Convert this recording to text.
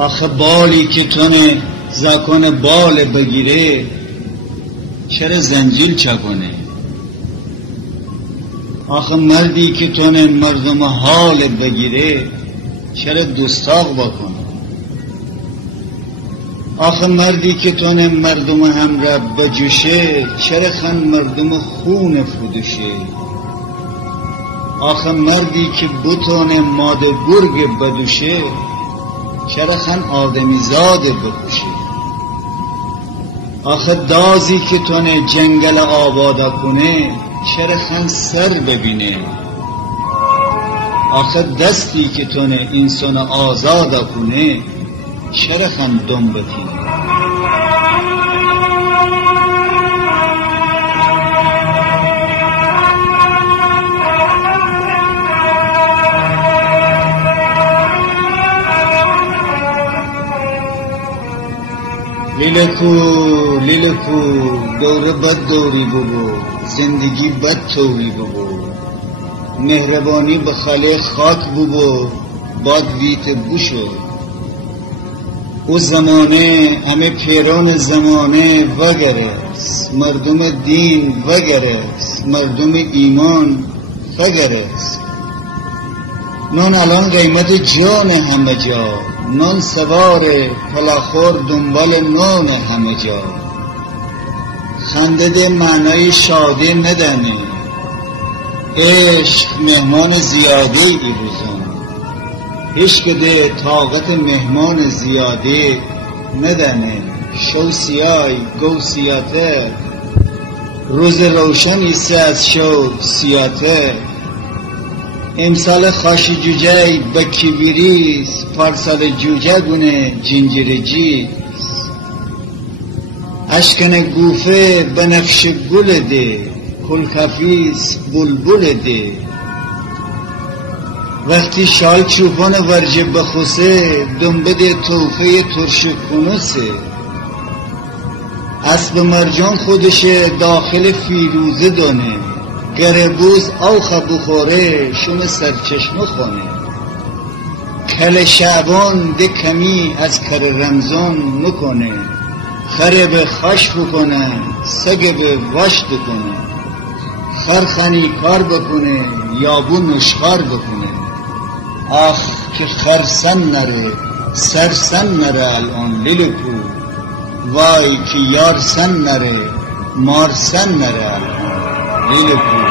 آخه بالی که تونه زکان بال بگیره چرا زنجیل چکنه؟ آخه مردی که تونه مردم حال بگیره چرا دستاق بکنه؟ آخه مردی که تونه مردم هم را بجوشه چرا خن مردم خون فروشه؟ آخه مردی که بتونه ماده گرگ بدوشه چرا خن آدمی زاده بکشه؟ آخه دازی که تونه جنگل آباده کنه چرا خن سر ببینه؟ آخه دستی که تونه انسان آزاده کنه چرا خن دم بتینه؟ لیلکو دور بد دوری ببو، زندگی بد توری ببو، مهربانی به خاله خاک ببو، باد ویت بوشو. او زمانه همه پیران زمانه وگرست، مردم دین وگرست، مردم ایمان وگرست. نون الان قیمت جان همه جا، نون سوار پلاخور دنبال نون همه جا. خنده ده معنای شاده ندانه، عشق مهمان زیاده ای روزان. عشق ده طاقت مهمان زیاده ندانه، شو سیای گو سیاته، روز روشن ایسه از شو سیاته. امسال خاشی جوجه بکی بیریس، پارسال جوجه گونه جنجیر جیز. اشکن گوفه بنفش گل ده، کلکفیس بلبل ده. وقتی شال چوپان ورجه بخوسه، دنبه ده توفه ترش کنوسه. اسب مرجان خودشه داخل فیروزه دانه، گربوز آوخه بخوره شون سرچشمه خونه. کل شعبان ده کمی از کر رمضان نکنه، خره به خش بکنه سگ به وش بکنه. خرخنی کار بکنه یابو نشخار بکنه. آخ که خرسن نره سرسن نره الان لیلکو، وای که یارسن نره مارسن نره الان لیلکو.